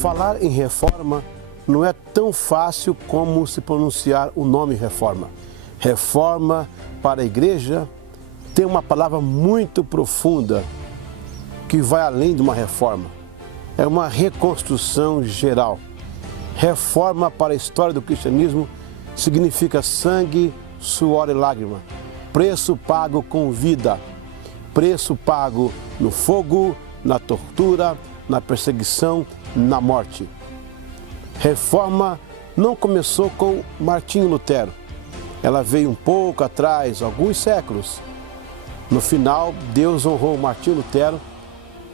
Falar em reforma não é tão fácil como se pronunciar o nome reforma. Reforma para a igreja tem uma palavra muito profunda que vai além de uma reforma. É uma reconstrução geral. Reforma para a história do cristianismo significa sangue, suor e lágrima. Preço pago com vida. Preço pago no fogo, na tortura, na perseguição, na morte. Reforma não começou com Martinho Lutero. Ela veio um pouco atrás, alguns séculos. No final, Deus honrou Martinho Lutero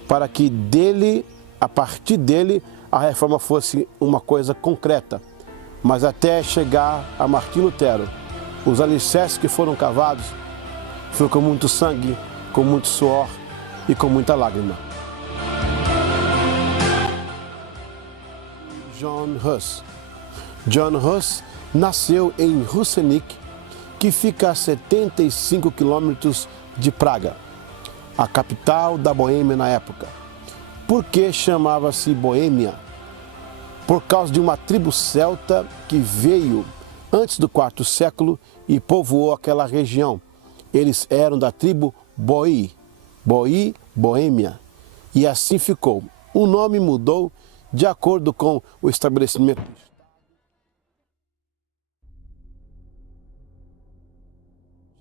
para que a partir dele, a reforma fosse uma coisa concreta. Mas até chegar a Martinho Lutero, os alicerces que foram cavados foi com muito sangue, com muito suor e com muita lágrima. John Hus. John Hus nasceu em Husinec, que fica a 75 quilômetros de Praga, a capital da Boêmia na época. Por que chamava-se Boêmia? Por causa de uma tribo celta que veio antes do quarto século e povoou aquela região. Eles eram da tribo Boí, Boêmia, e assim ficou. O nome mudou de acordo com o estabelecimento.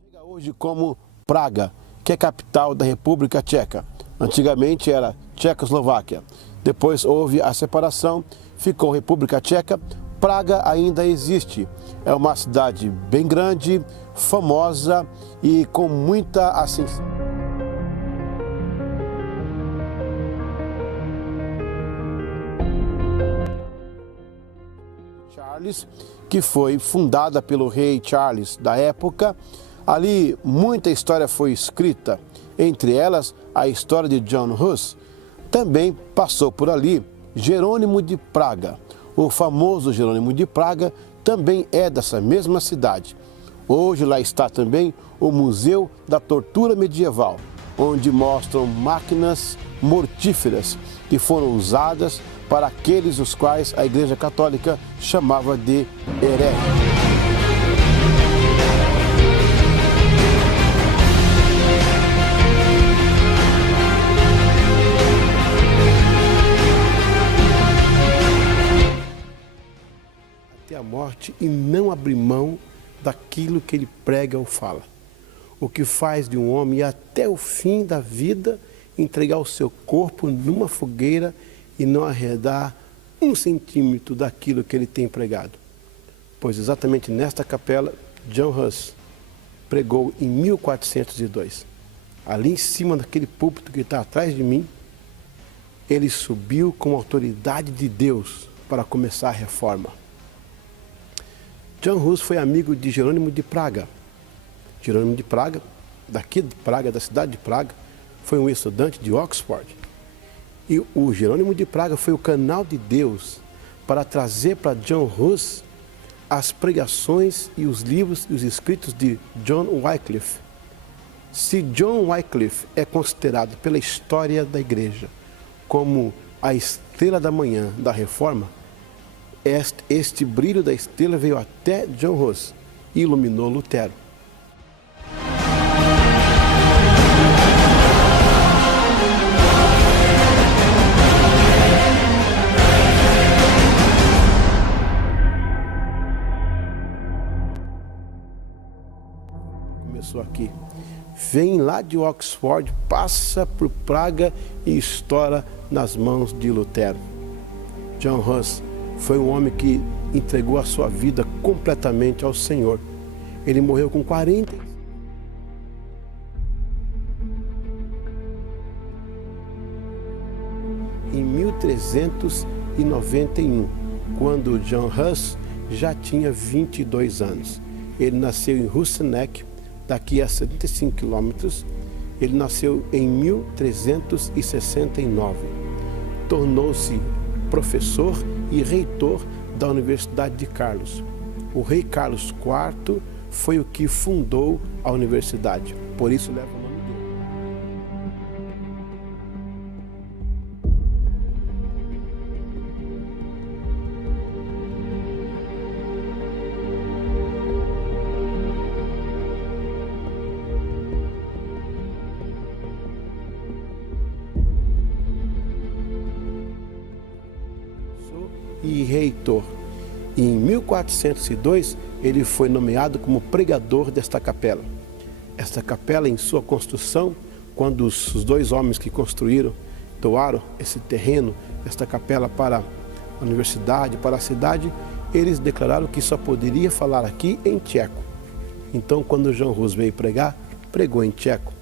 Chega hoje como Praga, que é capital da República Tcheca. Antigamente era Tchecoslováquia. Depois houve a separação, ficou República Tcheca. Praga ainda existe. É uma cidade bem grande, famosa e com muita ascensão. Charles, que foi fundada pelo rei Charles da época. Ali muita história foi escrita, entre elas a história de John Hus. Também passou por ali Jerônimo de Praga. O famoso Jerônimo de Praga também é dessa mesma cidade. Hoje lá está também o Museu da Tortura Medieval, onde mostram máquinas mortíferas que foram usadas para aqueles os quais a Igreja Católica chamava de hereges. Até a morte e não abrir mão daquilo que ele prega ou fala. O que faz de um homem até o fim da vida entregar o seu corpo numa fogueira e não arredar 1 centímetro daquilo que ele tem pregado. Pois exatamente nesta capela, John Hus pregou em 1402. Ali em cima daquele púlpito que está atrás de mim, ele subiu com a autoridade de Deus para começar a reforma. John Hus foi amigo de Jerônimo de Praga. Jerônimo de Praga, daqui de Praga, da cidade de Praga, foi um estudante de Oxford. E o Jerônimo de Praga foi o canal de Deus para trazer para John Hus as pregações e os livros e os escritos de John Wycliffe. Se John Wycliffe é considerado pela história da igreja como a estrela da manhã da reforma, este brilho da estrela veio até John Hus e iluminou Lutero. Começou aqui. Vem lá de Oxford, passa por Praga e estoura nas mãos de Lutero. John Hus foi um homem que entregou a sua vida completamente ao Senhor. Ele morreu com 40. Em 1391, quando John Hus já tinha 22 anos. Ele nasceu em Husinec, daqui a 75 quilômetros. Ele nasceu em 1369. Tornou-se professor e reitor da Universidade de Carlos. O rei Carlos IV foi o que fundou a universidade, por isso leva o nome dele. e reitor. E em 1402 ele foi nomeado como pregador desta capela. Esta capela, em sua construção, quando os dois homens que construíram, doaram esse terreno, esta capela para a universidade, para a cidade, eles declararam que só poderia falar aqui em tcheco. Então, quando John Hus veio pregar, pregou em tcheco,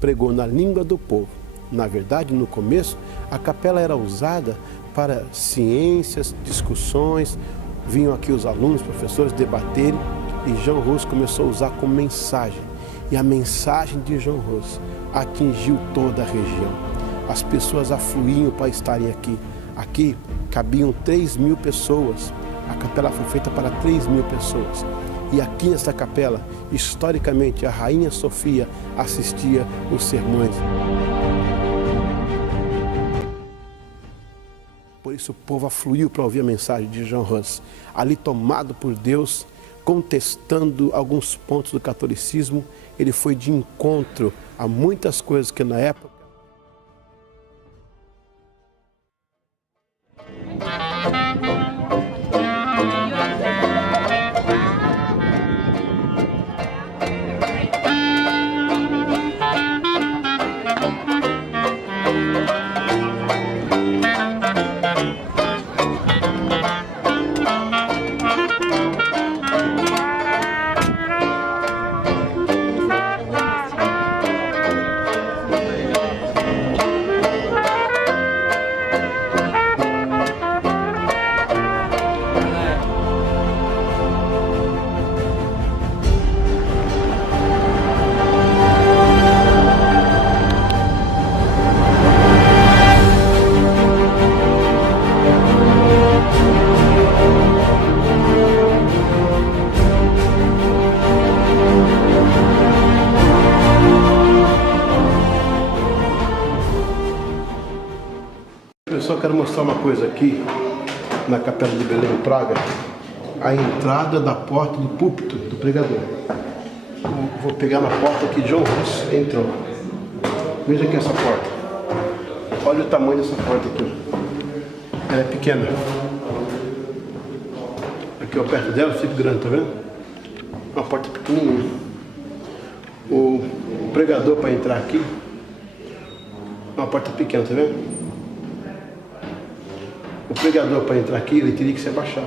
pregou na língua do povo. Na verdade, no começo, a capela era usada para ciências, discussões, vinham aqui os alunos, professores debaterem, e John Hus começou a usar como mensagem. E a mensagem de John Hus atingiu toda a região. As pessoas afluíam para estarem aqui. Aqui cabiam 3.000 pessoas. A capela foi feita para 3.000 pessoas. E aqui nesta capela, historicamente, a Rainha Sofia assistia os sermões. Por isso o povo afluiu para ouvir a mensagem de John Hus. Ali tomado por Deus, contestando alguns pontos do catolicismo, ele foi de encontro a muitas coisas que na época eu só quero mostrar uma coisa aqui, na Capela de Belém, em Praga, a entrada da porta do púlpito do pregador. Vou pegar na porta que John Hus entrou. Veja aqui essa porta. Olha o tamanho dessa porta aqui. Ela é pequena. Aqui ó, perto dela fica grande, tá vendo? Uma porta pequenininha. O pregador para entrar aqui, uma porta pequena, tá vendo? O pregador para entrar aqui, ele teria que se abaixar.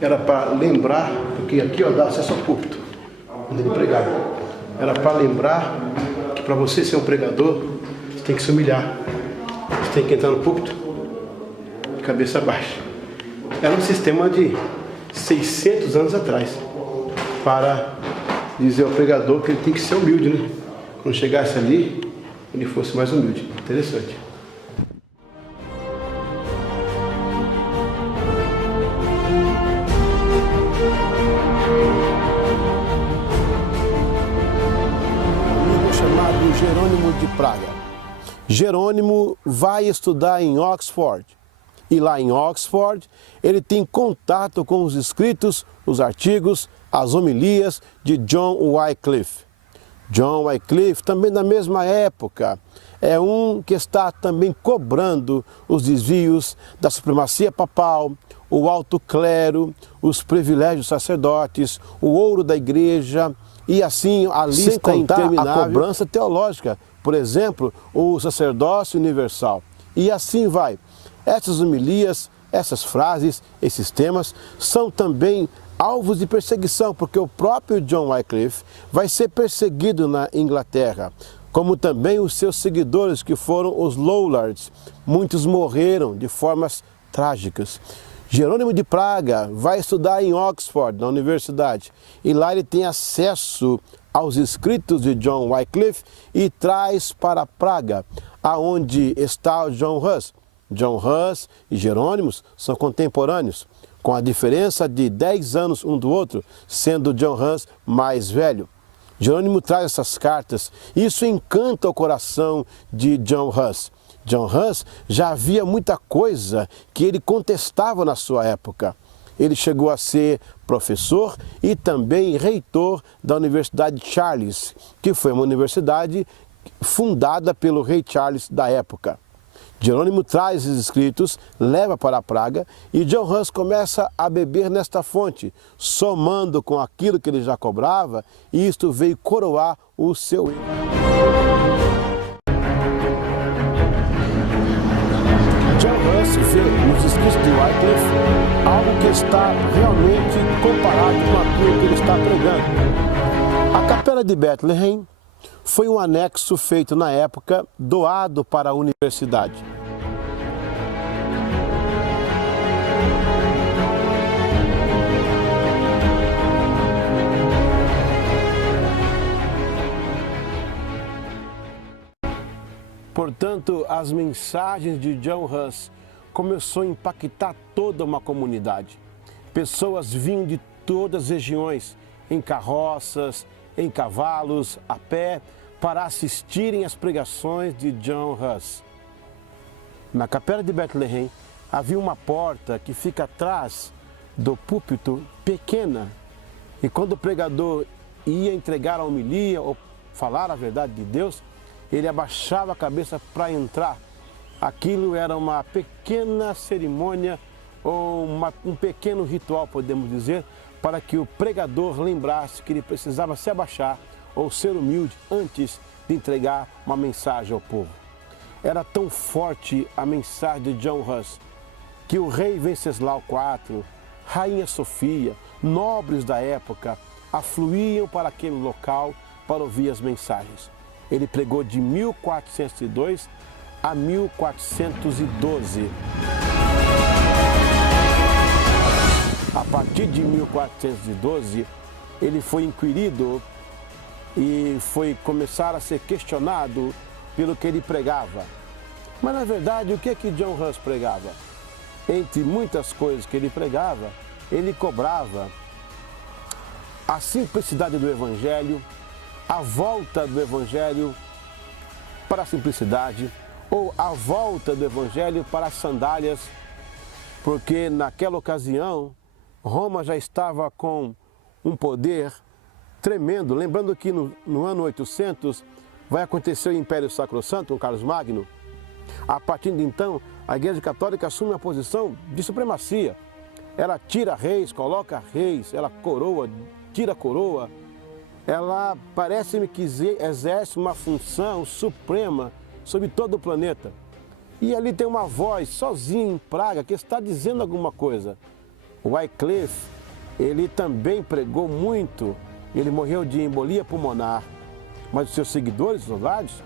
Era para lembrar, porque aqui ó, dá acesso ao púlpito, onde ele pregava. Era para lembrar que para você ser um pregador, você tem que se humilhar. Você tem que entrar no púlpito, cabeça baixa. Era um sistema de 600 anos atrás, para dizer ao pregador que ele tem que ser humilde, né? Quando chegasse ali, ele fosse mais humilde. Interessante. Chamado Jerônimo de Praga. Jerônimo vai estudar em Oxford. E lá em Oxford, ele tem contato com os escritos, os artigos, as homilias de John Wycliffe. John Wycliffe, também na mesma época, é um que está também cobrando os desvios da supremacia papal, o alto clero, os privilégios sacerdotes, o ouro da igreja, e assim a lista interminável, a cobrança teológica, por exemplo, o sacerdócio universal. E assim vai. Essas homilias, essas frases, esses temas são também alvos de perseguição, porque o próprio John Wycliffe vai ser perseguido na Inglaterra, como também os seus seguidores, que foram os Lollards. Muitos morreram de formas trágicas. Jerônimo de Praga vai estudar em Oxford, na universidade, e lá ele tem acesso aos escritos de John Wycliffe e traz para Praga, aonde está o John Hus. John Hus e Jerônimos são contemporâneos, com a diferença de 10 anos um do outro, sendo John Hus mais velho. Jerônimo traz essas cartas, e isso encanta o coração de John Hus. John Hus já havia muita coisa que ele contestava na sua época. Ele chegou a ser professor e também reitor da Universidade de Charles, que foi uma universidade fundada pelo rei Charles da época. Jerônimo traz esses escritos, leva para a Praga e John Huss começa a beber nesta fonte, somando com aquilo que ele já cobrava, e isto veio coroar o seu erro. John Huss vê nos escritos de Wycliffe algo que está realmente comparado com aquilo que ele está pregando. A Capela de Bethlehem foi um anexo feito na época, doado para a universidade. Portanto, as mensagens de John Huss começou a impactar toda uma comunidade. Pessoas vinham de todas as regiões, em carroças, em cavalos, a pé, para assistirem às pregações de John Huss. Na Capela de Bethlehem havia uma porta que fica atrás do púlpito, pequena, e quando o pregador ia entregar a homilia ou falar a verdade de Deus, ele abaixava a cabeça para entrar. Aquilo era uma pequena cerimônia ou um pequeno ritual, podemos dizer, para que o pregador lembrasse que ele precisava se abaixar ou ser humilde antes de entregar uma mensagem ao povo. Era tão forte a mensagem de John Huss que o rei Venceslau IV, rainha Sofia, nobres da época, afluíam para aquele local para ouvir as mensagens. Ele pregou de 1402 a 1412. A partir de 1412, ele foi inquirido e foi começar a ser questionado pelo que ele pregava. Mas, na verdade, o que John Huss pregava? Entre muitas coisas que ele pregava, ele cobrava a simplicidade do Evangelho, a volta do Evangelho para a simplicidade, ou a volta do Evangelho para as sandálias, porque naquela ocasião Roma já estava com um poder tremendo. Lembrando que no ano 800 vai acontecer o Império Sacrosanto, com Carlos Magno. A partir de então, a Igreja Católica assume uma posição de supremacia. Ela tira reis, coloca reis, ela coroa, tira coroa. Ela parece-me que exerce uma função suprema sobre todo o planeta. E ali tem uma voz sozinha em Praga que está dizendo alguma coisa. Wycliffe, ele também pregou muito. Ele morreu de embolia pulmonar, mas os seus seguidores, os lollards,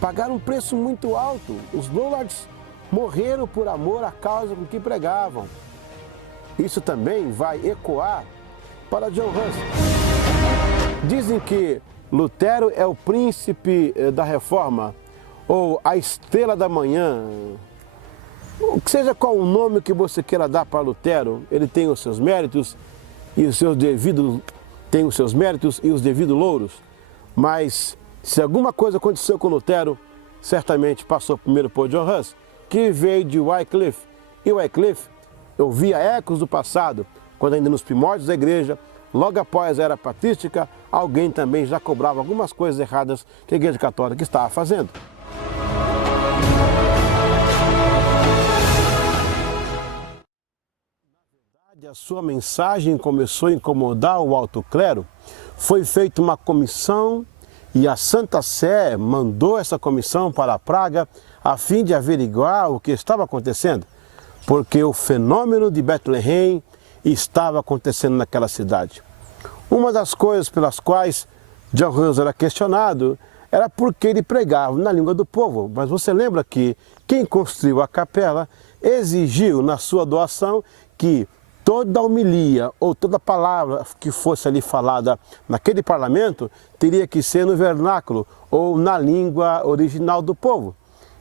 pagaram um preço muito alto. Os lollards morreram por amor à causa com que pregavam. Isso também vai ecoar para John Huss. Dizem que Lutero é o príncipe da Reforma, ou a estrela da manhã. Seja qual o nome que você queira dar para Lutero, ele tem os seus méritos e os seus devidos louros. Mas se alguma coisa aconteceu com Lutero, certamente passou primeiro por John Huss, que veio de Wycliffe. E Wycliffe ouvia ecos do passado, quando ainda nos primórdios da igreja, logo após a era patrística, alguém também já cobrava algumas coisas erradas que a Igreja Católica estava fazendo. A sua mensagem começou a incomodar o alto clero, foi feita uma comissão e a Santa Sé mandou essa comissão para Praga a fim de averiguar o que estava acontecendo, porque o fenômeno de Bethlehem estava acontecendo naquela cidade. Uma das coisas pelas quais John Huss era questionado era porque ele pregava na língua do povo, mas você lembra que quem construiu a capela exigiu na sua doação que toda homilia ou toda palavra que fosse ali falada naquele parlamento teria que ser no vernáculo ou na língua original do povo.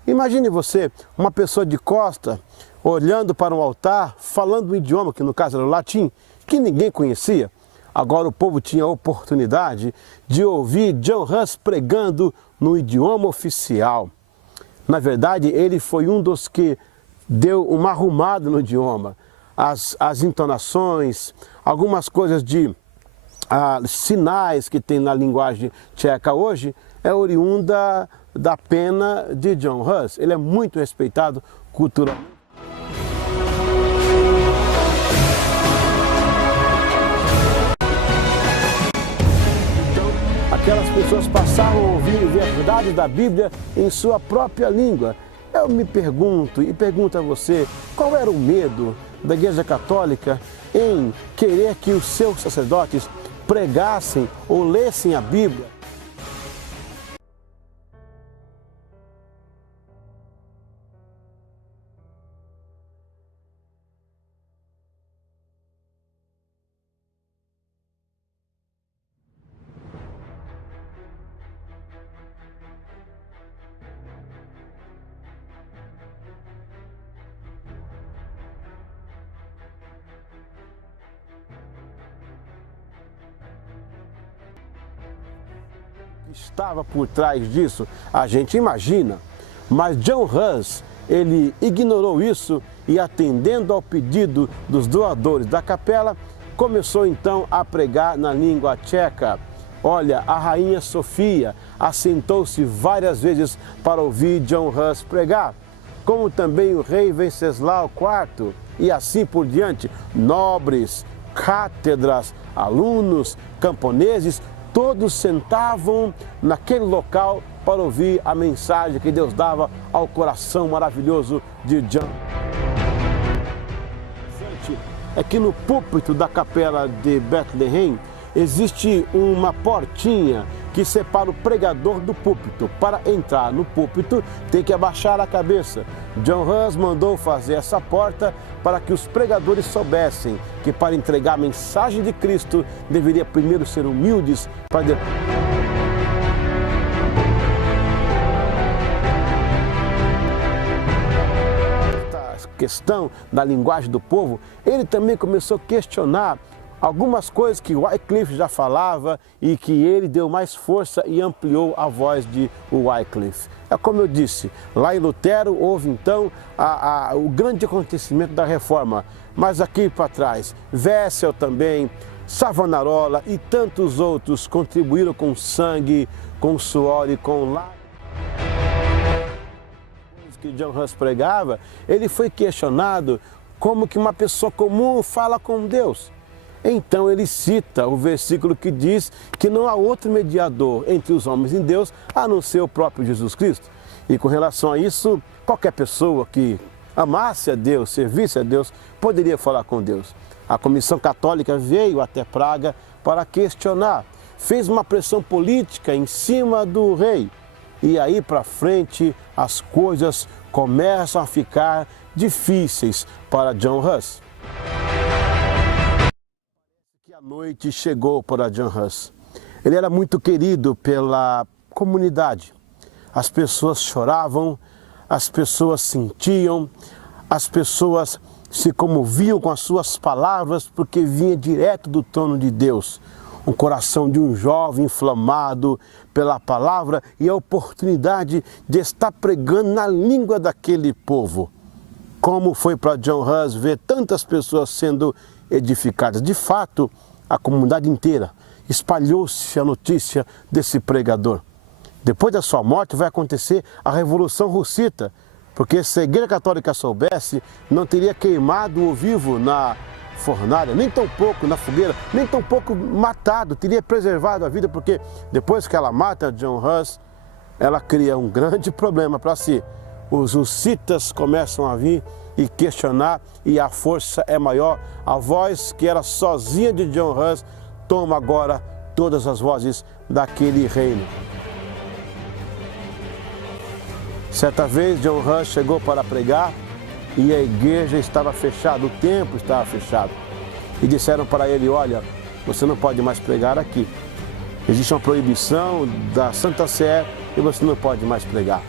Imagine você, uma pessoa de costa, olhando para um altar, falando um idioma, que no caso era o latim, que ninguém conhecia. Agora o povo tinha a oportunidade de ouvir John Huss pregando no idioma oficial. Na verdade, ele foi um dos que deu uma arrumada no idioma. As entonações, algumas coisas de sinais que tem na linguagem tcheca hoje, é oriunda da pena de John Hus. Ele é muito respeitado culturalmente. Então, aquelas pessoas passavam a ouvir verdades da Bíblia em sua própria língua. Eu me pergunto e pergunto a você, qual era o medo da Igreja Católica em querer que os seus sacerdotes pregassem ou lessem a Bíblia? Estava por trás disso, a gente imagina, mas John Hus, ele ignorou isso e, atendendo ao pedido dos doadores da capela, começou então a pregar na língua tcheca. Olha, a rainha Sofia assentou-se várias vezes para ouvir John Hus pregar, como também o rei Venceslau IV e assim por diante, nobres, cátedras, alunos, camponeses, todos sentavam naquele local para ouvir a mensagem que Deus dava ao coração maravilhoso de John. É que no púlpito da capela de Bethlehem existe uma portinha que separa o pregador do púlpito. Para entrar no púlpito tem que abaixar a cabeça. John Hus mandou fazer essa porta para que os pregadores soubessem que para entregar a mensagem de Cristo deveria primeiro ser humildes para depois. Essa questão da linguagem do povo, ele também começou a questionar algumas coisas que Wycliffe já falava e que ele deu mais força e ampliou a voz de Wycliffe. É como eu disse, lá em Lutero houve então o grande acontecimento da Reforma, mas aqui para trás, Wessel também, Savonarola e tantos outros contribuíram com sangue, com suor e com lágrimas. Que John Hus pregava, ele foi questionado como que uma pessoa comum fala com Deus. Então ele cita o versículo que diz que não há outro mediador entre os homens e Deus a não ser o próprio Jesus Cristo. E com relação a isso, qualquer pessoa que amasse a Deus, servisse a Deus, poderia falar com Deus. A Comissão Católica veio até Praga para questionar, fez uma pressão política em cima do rei. E aí para frente as coisas começam a ficar difíceis para John Hus. A noite chegou para John Hus. Ele era muito querido pela comunidade. As pessoas choravam, as pessoas sentiam, as pessoas se comoviam com as suas palavras porque vinha direto do trono de Deus. O coração de um jovem inflamado pela palavra e a oportunidade de estar pregando na língua daquele povo. Como foi para John Hus ver tantas pessoas sendo edificadas? De fato, a comunidade inteira espalhou-se a notícia desse pregador. Depois da sua morte vai acontecer a Revolução Russita, porque se a Igreja Católica soubesse, não teria queimado o vivo na fornalha, nem tão pouco na fogueira, nem tão pouco matado, teria preservado a vida, porque depois que ela mata John Hus, ela cria um grande problema para si. Os hussitas começam a vir e questionar, e a força é maior. A voz que era sozinha de John Hus toma agora todas as vozes daquele reino. Certa vez John Hus chegou para pregar e a igreja estava fechada, o templo estava fechado. E disseram para ele, olha, você não pode mais pregar aqui. Existe uma proibição da Santa Sé e você não pode mais pregar.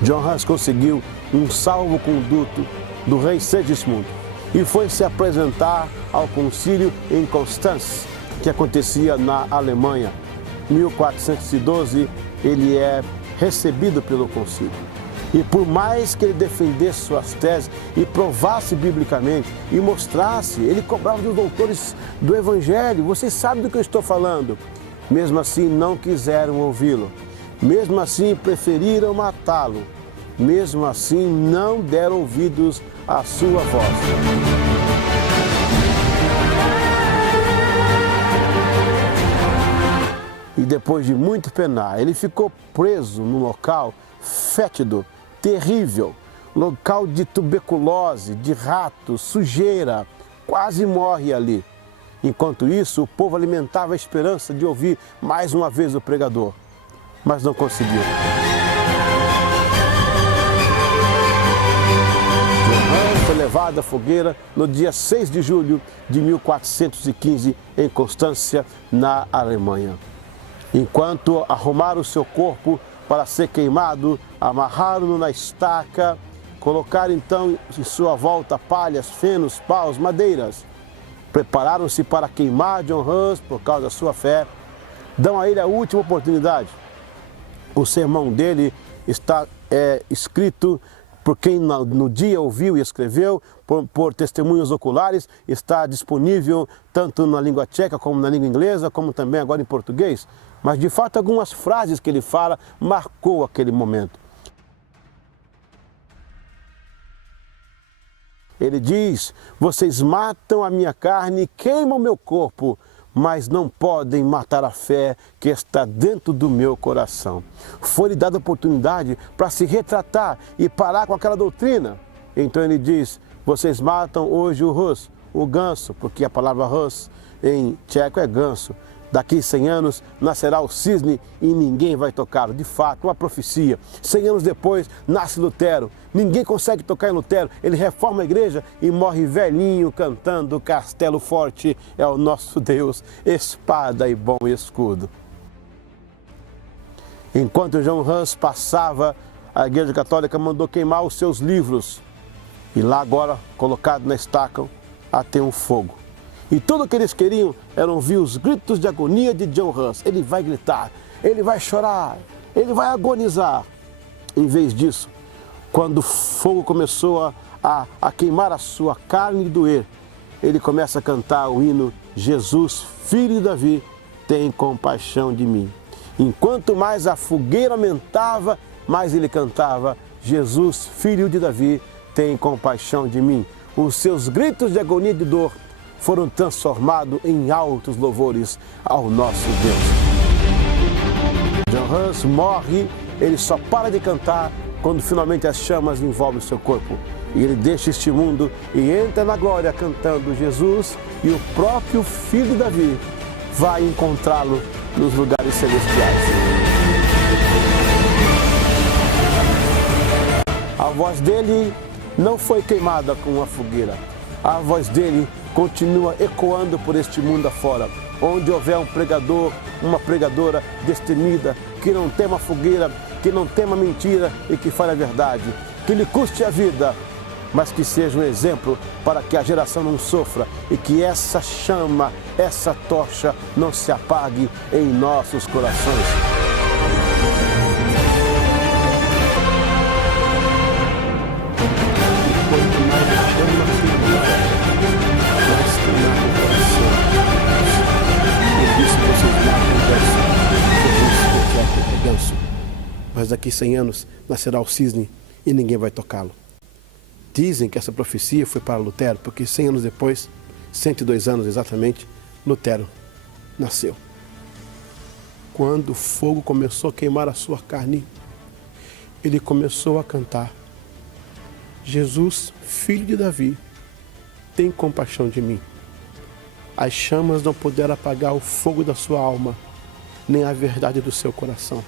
John Hus conseguiu um salvo-conduto do rei Segismundo e foi se apresentar ao concílio em Constance, que acontecia na Alemanha. Em 1412, ele é recebido pelo concílio. E por mais que ele defendesse suas teses e provasse biblicamente e mostrasse, ele cobrava dos doutores do Evangelho, vocês sabem do que eu estou falando. Mesmo assim, não quiseram ouvi-lo. Mesmo assim, preferiram matá-lo. Mesmo assim, não deram ouvidos à sua voz. E depois de muito penar, ele ficou preso num local fétido, terrível, local de tuberculose, de ratos, sujeira, quase morre ali. Enquanto isso, o povo alimentava a esperança de ouvir mais uma vez o pregador, mas não conseguiu. John Hus foi levado à fogueira no dia 6 de julho de 1415 em Constância, na Alemanha. Enquanto arrumaram o seu corpo para ser queimado, amarraram-no na estaca, colocaram então em sua volta palhas, fenos, paus, madeiras. Prepararam-se para queimar John Hus por causa da sua fé. Dão a ele a última oportunidade. O sermão dele está escrito por quem no dia ouviu e escreveu, por testemunhos oculares, está disponível tanto na língua tcheca como na língua inglesa, como também agora em português. Mas de fato algumas frases que ele fala marcou aquele momento. Ele diz: vocês matam a minha carne e queimam o meu corpo, mas não podem matar a fé que está dentro do meu coração. Foi-lhe dada a oportunidade para se retratar e parar com aquela doutrina. Então ele diz: vocês matam hoje o Hus, o ganso, porque a palavra Hus em tcheco é ganso. Daqui 100 anos nascerá o cisne e ninguém vai tocá-lo. De fato, uma profecia. 100 anos depois nasce Lutero. Ninguém consegue tocar em Lutero. Ele reforma a igreja e morre velhinho cantando: castelo forte é o nosso Deus, espada e bom escudo. Enquanto John Hus passava, a Igreja Católica mandou queimar os seus livros. E lá agora, colocado na estaca, até um fogo. E tudo o que eles queriam era ouvir os gritos de agonia de John Hus. Ele vai gritar, ele vai chorar, ele vai agonizar. Em vez disso, quando o fogo começou a queimar a sua carne e doer, ele começa a cantar o hino: Jesus, filho de Davi, tem compaixão de mim. Enquanto mais a fogueira aumentava, mais ele cantava: Jesus, filho de Davi, tem compaixão de mim. Os seus gritos de agonia e de dor foram transformados em altos louvores ao nosso Deus. John Hus morre, ele só para de cantar quando finalmente as chamas envolvem o seu corpo. E ele deixa este mundo e entra na glória cantando Jesus, e o próprio filho de Davi vai encontrá-lo nos lugares celestiais. A voz dele não foi queimada com uma fogueira. A voz dele continua ecoando por este mundo afora. Onde houver um pregador, uma pregadora destemida, que não tema fogueira, que não tema mentira e que fale a verdade, que lhe custe a vida, mas que seja um exemplo para que a geração não sofra e que essa chama, essa tocha não se apague em nossos corações. Mas daqui 100 anos nascerá o cisne e ninguém vai tocá-lo. Dizem que essa profecia foi para Lutero, porque 100 anos depois, 102 anos exatamente, Lutero nasceu. Quando o fogo começou a queimar a sua carne, ele começou a cantar: Jesus, filho de Davi, tem compaixão de mim. As chamas não puderam apagar o fogo da sua alma, nem a verdade do seu coração.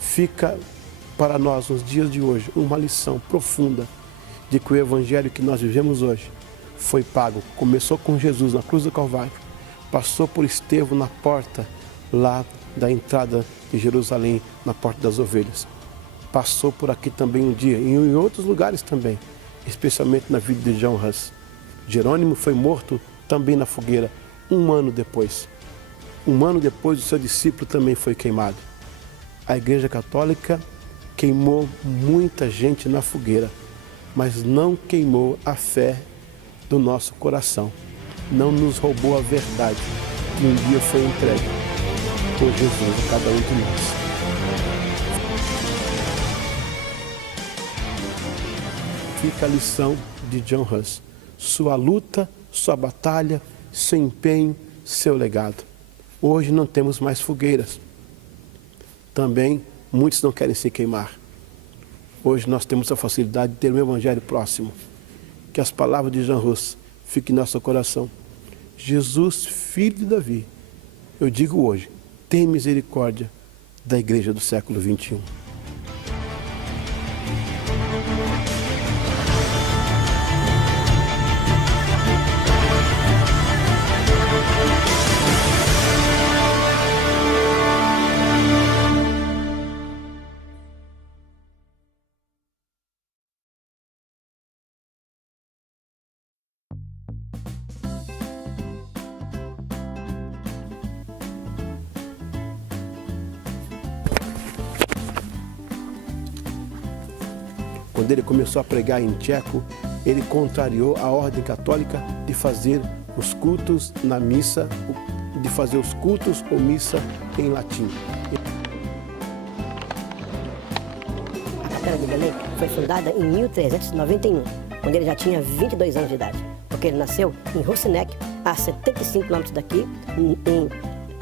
Fica para nós, nos dias de hoje, uma lição profunda de que o evangelho que nós vivemos hoje foi pago. Começou com Jesus na cruz do Calvário, passou por Estevão na porta lá da entrada de Jerusalém, na porta das ovelhas. Passou por aqui também um dia, e em outros lugares também, especialmente na vida de John Hus. Jerônimo foi morto também na fogueira, 1 ano depois. 1 ano depois, o seu discípulo também foi queimado. A Igreja Católica queimou muita gente na fogueira, mas não queimou a fé do nosso coração. Não nos roubou a verdade que um dia foi entregue por Jesus a cada um de nós. fica a lição de John Hus. Sua luta, sua batalha, seu empenho, seu legado. Hoje não temos mais fogueiras. Também muitos não querem se queimar. Hoje nós temos a facilidade de ter um evangelho próximo. Que as palavras de John Hus fiquem em nosso coração. Jesus, filho de Davi, eu digo hoje, tem misericórdia da igreja do século 21. Quando ele começou a pregar em tcheco, ele contrariou a ordem católica de fazer os cultos na missa, de fazer os cultos ou missa em latim. A Capela de Belém foi fundada em 1391, quando ele já tinha 22 anos de idade, porque ele nasceu em Rocinec, a 75 quilômetros daqui,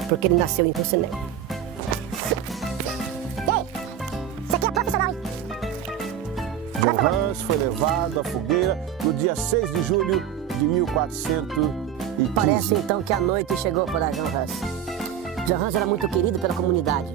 porque ele nasceu em Rocinec. Isso aqui é profissional, hein? John Hus foi levado à fogueira no dia 6 de julho de 1415. Parece então que a noite chegou para John Hus. John Hus era muito querido pela comunidade.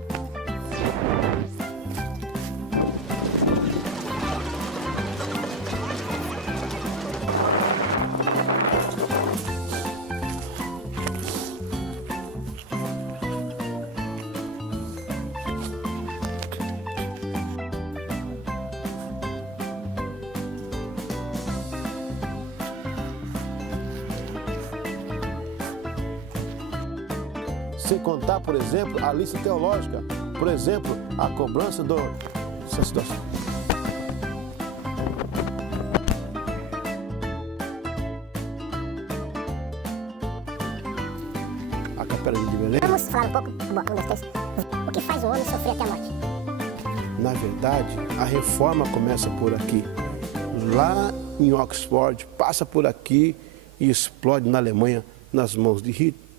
Sem contar, por exemplo, a lista teológica. Por exemplo, a cobrança do sacerdócio. A Capela de Belém. Vamos falar um pouco, o que faz o homem sofrer até a morte. Na verdade, a reforma começa por aqui. Lá em Oxford, passa por aqui e explode na Alemanha nas mãos de Hitler.